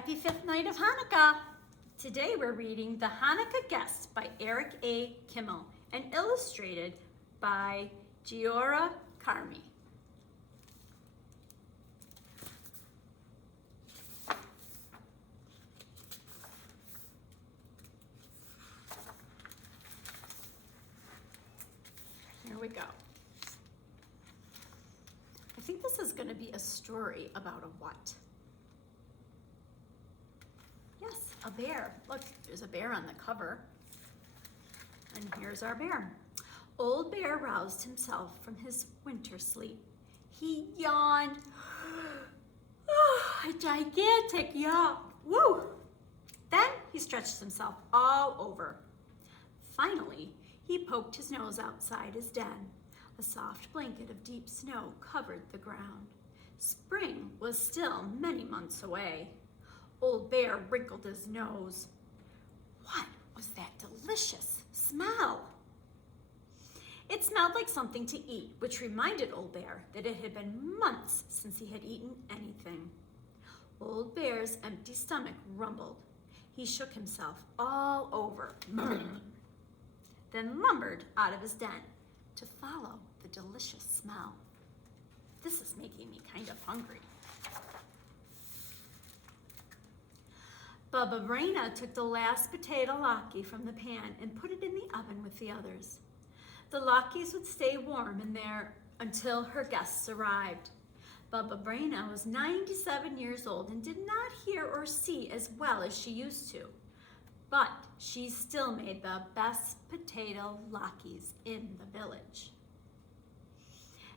Happy 5th night of Hanukkah! Today we're reading The Hanukkah Guest by Eric A. Kimmel and illustrated by Giora Carmi. Here we go. I think this is going to be a story about a what? Yes, a bear. Look, there's a bear on the cover. And here's our bear. Old Bear roused himself from his winter sleep. He yawned. A gigantic yawn. Woo! Then he stretched himself all over. Finally, he poked his nose outside his den. A soft blanket of deep snow covered the ground. Spring was still many months away. Old Bear wrinkled his nose. What was that delicious smell? It smelled like something to eat, which reminded Old Bear that it had been months since he had eaten anything. Old Bear's empty stomach rumbled. He shook himself all over, then lumbered out of his den to follow the delicious smell. This is making me kind of hungry. Baba Braina took the last potato latke from the pan and put it in the oven with the others. The latkes would stay warm in there until her guests arrived. Baba Braina was 97 years old and did not hear or see as well as she used to, but she still made the best potato latkes in the village.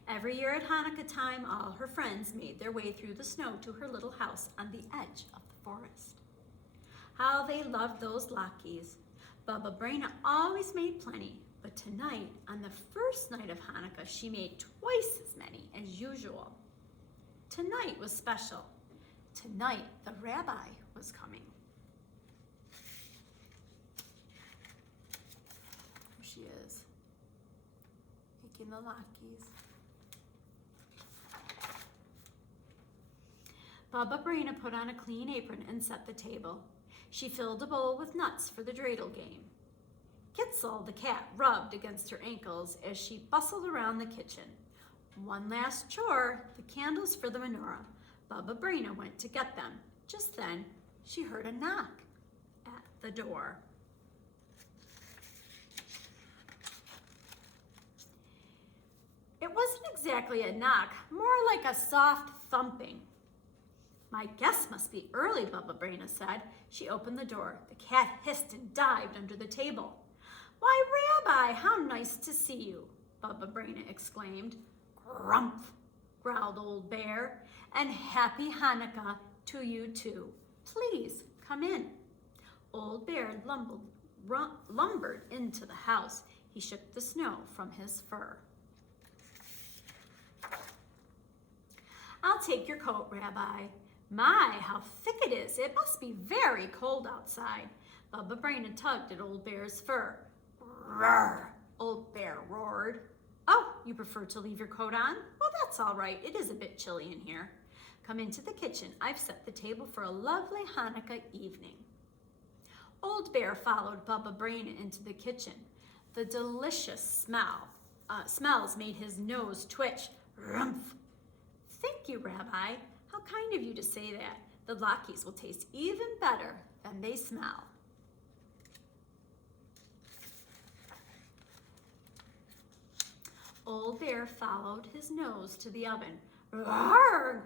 Every year at Hanukkah time, all her friends made their way through the snow to her little house on the edge of the forest. How they loved those latkes. Baba Braina always made plenty, but tonight, on the first night of Hanukkah, she made twice as many as usual. Tonight was special. Tonight, the rabbi was coming. Here she is, making the latkes. Baba Braina put on a clean apron and set the table. She filled a bowl with nuts for the dreidel game. Kitzel, the cat, rubbed against her ankles as she bustled around the kitchen. One last chore, the candles for the menorah. Baba Braina went to get them. Just then, she heard a knock at the door. It wasn't exactly a knock, more like a soft thumping. My guest must be early, Baba Braina said. She opened the door. The cat hissed and dived under the table. Why, Rabbi, how nice to see you, Baba Braina exclaimed. Grumph, growled Old Bear, and happy Hanukkah to you too. Please come in. Old Bear lumbered into the house. He shook the snow from his fur. I'll take your coat, Rabbi. My, how thick it is. It must be very cold outside. Baba Braina tugged at Old Bear's fur. Roar, Old Bear roared. Oh, you prefer to leave your coat on? Well, that's all right. It is a bit chilly in here. Come into the kitchen. I've set the table for a lovely Hanukkah evening. Old Bear followed Baba Braina into the kitchen. The delicious smells made his nose twitch. Rumph. Thank you, Rabbi. How kind of you to say that. The latkes will taste even better than they smell. Old Bear followed his nose to the oven. Arrgh!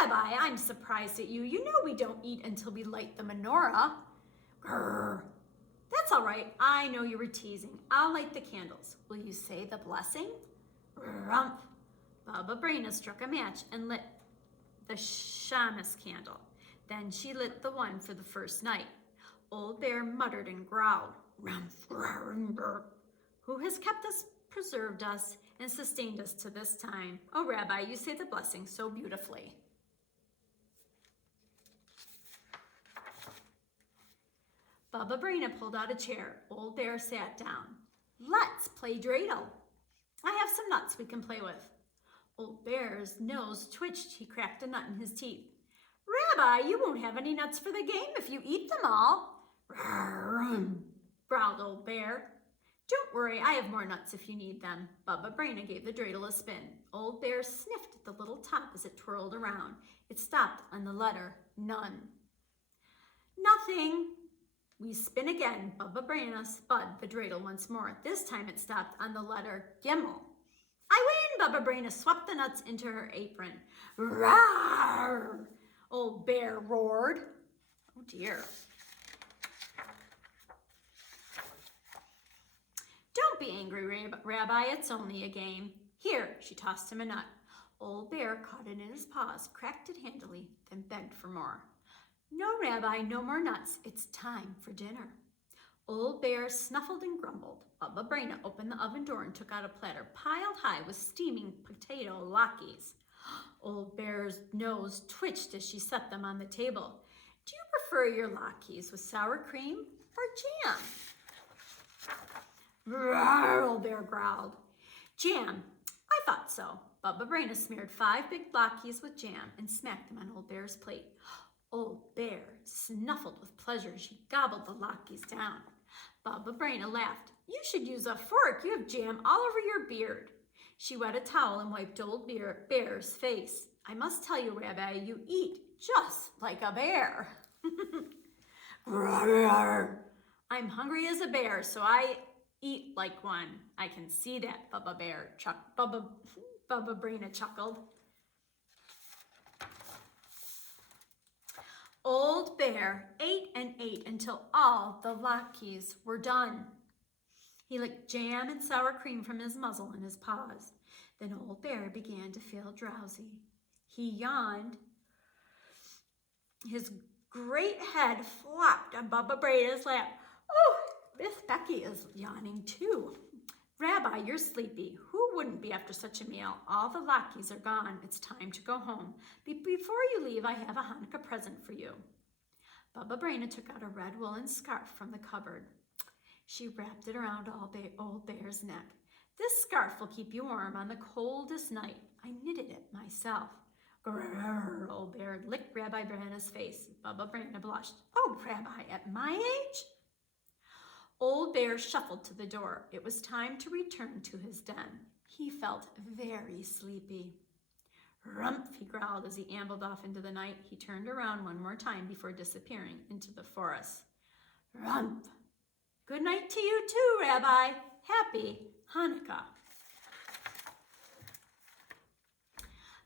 Rabbi, I'm surprised at you. You know we don't eat until we light the menorah. Grrr. That's all right. I know you were teasing. I'll light the candles. Will you say the blessing? Rumph. Baba Braina struck a match and lit the shamus candle. Then she lit the one for the first night. Old Bear muttered and growled. Who has kept us, preserved us, and sustained us to this time? Oh, Rabbi, you say the blessing so beautifully. Baba Braina pulled out a chair. Old Bear sat down. Let's play dreidel. I have some nuts we can play with. Old Bear's nose twitched. He cracked a nut in his teeth. Rabbi, you won't have any nuts for the game if you eat them all, growled Old Bear. Don't worry, I have more nuts if you need them. Bubba Braina gave the dreidel a spin. Old Bear sniffed at the little top as it twirled around. It stopped on the letter none. Nothing. We spin again. Bubba Braina spun the dreidel once more. This time it stopped on the letter Gimel. I win! Bubba Braina swept the nuts into her apron. Rawr! Old Bear roared. Oh dear. Don't be angry, Rabbi, it's only a game. Here, she tossed him a nut. Old Bear caught it in his paws, cracked it handily, then begged for more. No, Rabbi, no more nuts. It's time for dinner. Old Bear snuffled and grumbled. Bubba Braina opened the oven door and took out a platter piled high with steaming potato latkes. Old Bear's nose twitched as she set them on the table. Do you prefer your latkes with sour cream or jam? Roar, Old Bear growled. Jam. I thought so. Bubba Braina smeared 5 big latkes with jam and smacked them on Old Bear's plate. Old Bear snuffled with pleasure as she gobbled the latkes down. Bubba Braina laughed. You should use a fork. You have jam all over your beard. She wet a towel and wiped Old Bear's face. I must tell you, Rabbi, you eat just like a bear. I'm hungry as a bear, so I eat like one. I can see that, Bubba Braina chuckled. Old Bear ate and ate until all the latkes were done. He licked jam and sour cream from his muzzle and his paws. Then Old Bear began to feel drowsy. He yawned. His great head flopped on Bubba Braina's lap. Oh, Miss Becky is yawning too. Rabbi, you're sleepy. Who wouldn't be after such a meal? All the latkes are gone. It's time to go home. Before you leave, I have a Hanukkah present for you. Bubba Braina took out a red woolen scarf from the cupboard. She wrapped it around Old Bear's neck. This scarf will keep you warm on the coldest night. I knitted it myself. Grrr, Old Bear licked Rabbi Braina's face. Bubba Braina blushed. Oh, Rabbi, at my age? Old Bear shuffled to the door. It was time to return to his den. He felt very sleepy. Rumph, he growled as he ambled off into the night. He turned around one more time before disappearing into the forest. Rumph. Good night to you too, Rabbi. Happy Hanukkah.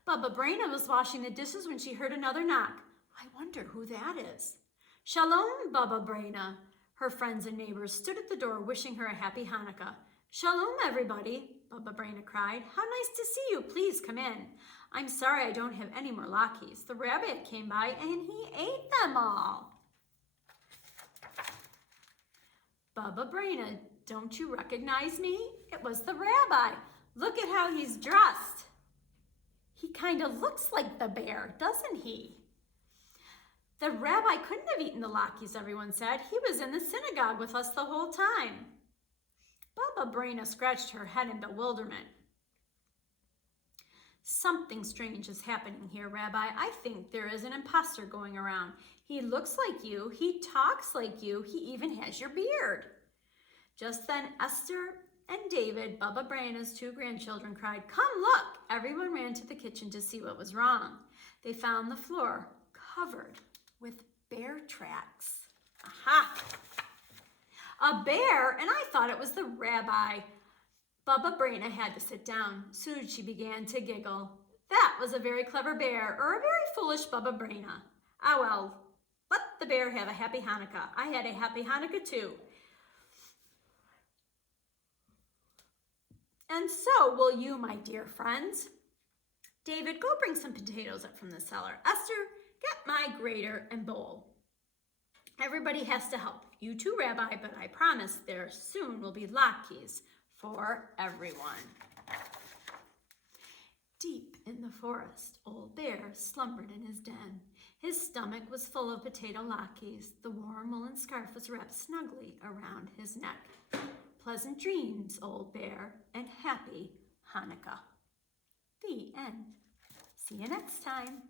Bubba Braina was washing the dishes when she heard another knock. I wonder who that is. Shalom, Bubba Braina. Her friends and neighbors stood at the door wishing her a happy Hanukkah. Shalom, everybody, Bubba Braina cried. How nice to see you. Please come in. I'm sorry I don't have any more latkes. The rabbit came by and he ate them all. Bubba Braina, don't you recognize me? It was the rabbi. Look at how he's dressed. He kind of looks like the bear, doesn't he? The rabbi couldn't have eaten the latkes, everyone said. He was in the synagogue with us the whole time. Bubba Braina scratched her head in bewilderment. Something strange is happening here, Rabbi. I think there is an imposter going around. He looks like you, he talks like you, he even has your beard. Just then, Esther and David, Bubba Braina's 2 grandchildren, cried, Come look! Everyone ran to the kitchen to see what was wrong. They found the floor covered with bear tracks. Aha! A bear, and I thought it was the rabbi. Bubba Braina had to sit down. Soon she began to giggle. That was a very clever bear, or a very foolish Bubba Braina. Ah well, let the bear have a happy Hanukkah. I had a happy Hanukkah too. And so will you, my dear friends. David, go bring some potatoes up from the cellar. Esther, get my grater and bowl. Everybody has to help. You too, Rabbi, but I promise there soon will be latkes for everyone. Deep in the forest, Old Bear slumbered in his den. His stomach was full of potato latkes. The warm woolen scarf was wrapped snugly around his neck. Pleasant dreams, Old Bear, and happy Hanukkah. The end. See you next time.